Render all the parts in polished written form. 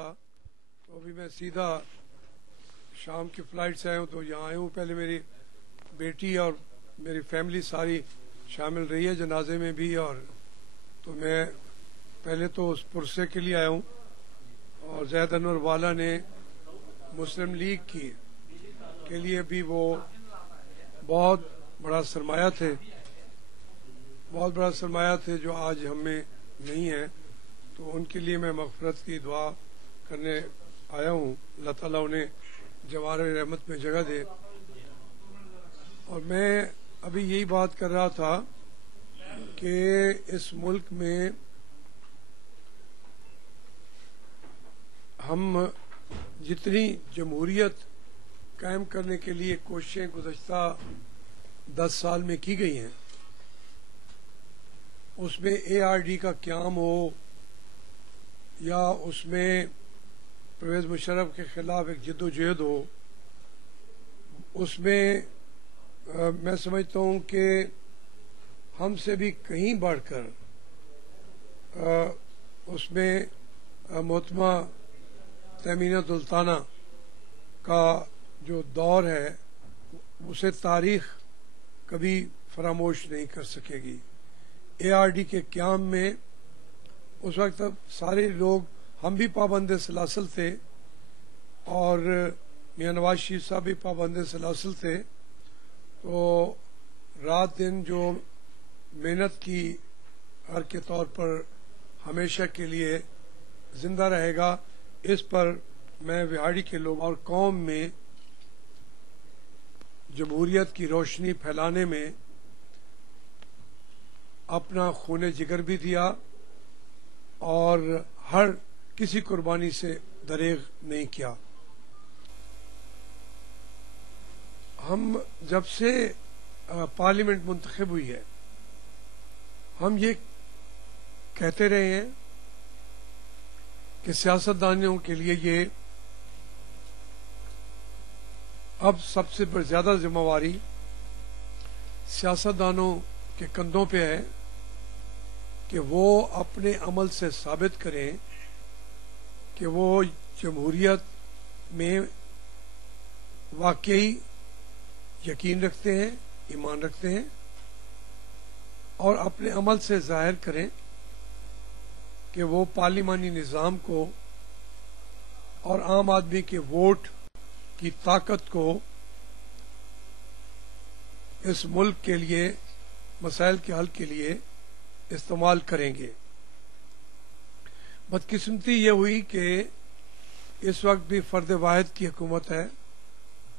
تھا تو ابھی میں سیدھا شام کی فلائٹ سے آیا ہوں تو یہاں آیا ہوں. پہلے میری بیٹی اور میری فیملی ساری شامل رہی ہے جنازے میں بھی, اور تو میں پہلے تو اس پرسے کے لیے آیا ہوں. اور زید انور والا نے مسلم لیگ کے لیے بھی وہ بہت بڑا سرمایہ تھے جو آج ہم میں نہیں ہے, تو ان کے لیے میں مغفرت کی دعا کرنے آیا ہوں. اللہ تعالیٰ انہیں جوار رحمت میں جگہ دے. اور میں ابھی یہی بات کر رہا تھا کہ اس ملک میں ہم جتنی جمہوریت قائم کرنے کے لیے کوششیں گزشتہ 10 سال میں کی گئی ہیں, اس میں ARD کا قیام ہو یا اس میں پرویز مشرف کے خلاف ایک جد و جہد ہو, اس میں میں سمجھتا ہوں کہ ہم سے بھی کہیں بڑھ کر اس میں محترمہ تیمینہ سلطانہ کا جو دور ہے اسے تاریخ کبھی فراموش نہیں کر سکے گی. ARD کے قیام میں اس وقت سارے لوگ, ہم بھی پابند سلاسل تھے اور میاں نواز شریف صاحب بھی پابند سلاسل تھے, تو رات دن جو محنت کی ہر کے طور پر ہمیشہ کے لیے زندہ رہے گا, اس پر میں وہاڑی کے لوگ اور قوم میں جمہوریت کی روشنی پھیلانے میں اپنا خون جگر بھی دیا اور ہر کسی قربانی سے دریغ نہیں کیا. ہم جب سے پارلیمنٹ منتخب ہوئی ہے ہم یہ کہتے رہے ہیں کہ سیاستدانوں کے لیے یہ اب سب سے زیادہ ذمہ داری سیاستدانوں کے کندھوں پہ ہے کہ وہ اپنے عمل سے ثابت کریں کہ وہ جمہوریت میں واقعی یقین رکھتے ہیں, ایمان رکھتے ہیں, اور اپنے عمل سے ظاہر کریں کہ وہ پارلیمانی نظام کو اور عام آدمی کے ووٹ کی طاقت کو اس ملک کے لیے مسائل کے حل کے لیے استعمال کریں گے. بدقسمتی یہ ہوئی کہ اس وقت بھی فرد واحد کی حکومت ہے,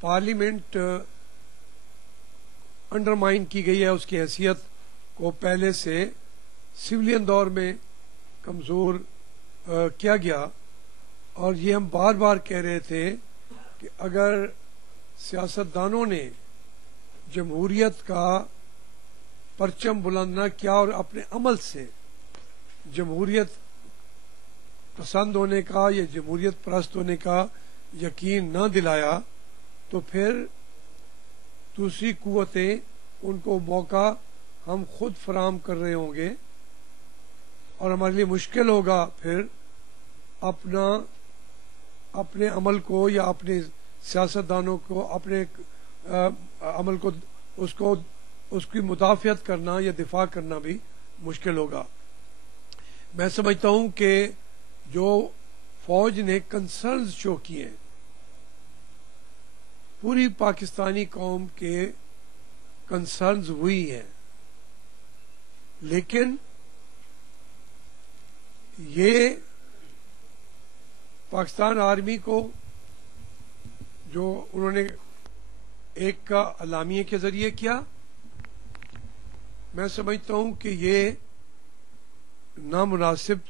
پارلیمنٹ انڈرمائن کی گئی ہے, اس کی حیثیت کو پہلے سے سویلین دور میں کمزور کیا گیا. اور یہ ہم بار بار کہہ رہے تھے کہ اگر سیاستدانوں نے جمہوریت کا پرچم بلند نہ کیا اور اپنے عمل سے جمہوریت پسند ہونے کا یا جمہوریت پرست ہونے کا یقین نہ دلایا, تو پھر دوسری قوتیں ان کو موقع ہم خود فراہم کر رہے ہوں گے اور ہمارے لیے مشکل ہوگا پھر اپنے عمل کو یا اپنے سیاستدانوں کو اپنے عمل کو اس کی مدافعت کرنا یا دفاع کرنا بھی مشکل ہوگا. میں سمجھتا ہوں کہ جو فوج نے کنسرنز شو کیے ہیں پوری پاکستانی قوم کے کنسرنز ہوئی ہیں, لیکن یہ پاکستان آرمی کو جو انہوں نے ایک کا اعلامیے کے ذریعے کیا, میں سمجھتا ہوں کہ یہ نامناسب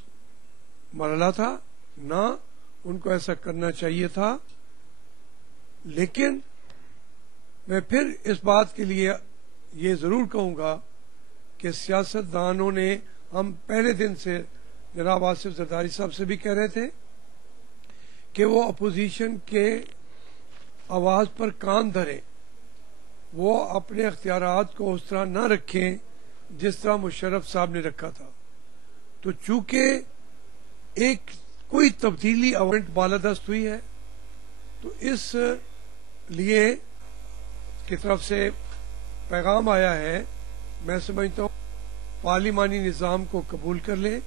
مرحلہ تھا, نہ ان کو ایسا کرنا چاہیے تھا. لیکن میں پھر اس بات کے لیے یہ ضرور کہوں گا کہ سیاستدانوں نے, ہم پہلے دن سے جناب آصف زرداری صاحب سے بھی کہہ رہے تھے کہ وہ اپوزیشن کے آواز پر کان دھریں, وہ اپنے اختیارات کو اس طرح نہ رکھیں جس طرح مشرف صاحب نے رکھا تھا. تو چونکہ ایک کوئی تبدیلی اوینٹ بالادست ہوئی ہے تو اس لیے کی طرف سے پیغام آیا ہے، میں سمجھتا ہوں پارلیمانی نظام کو قبول کر لیں.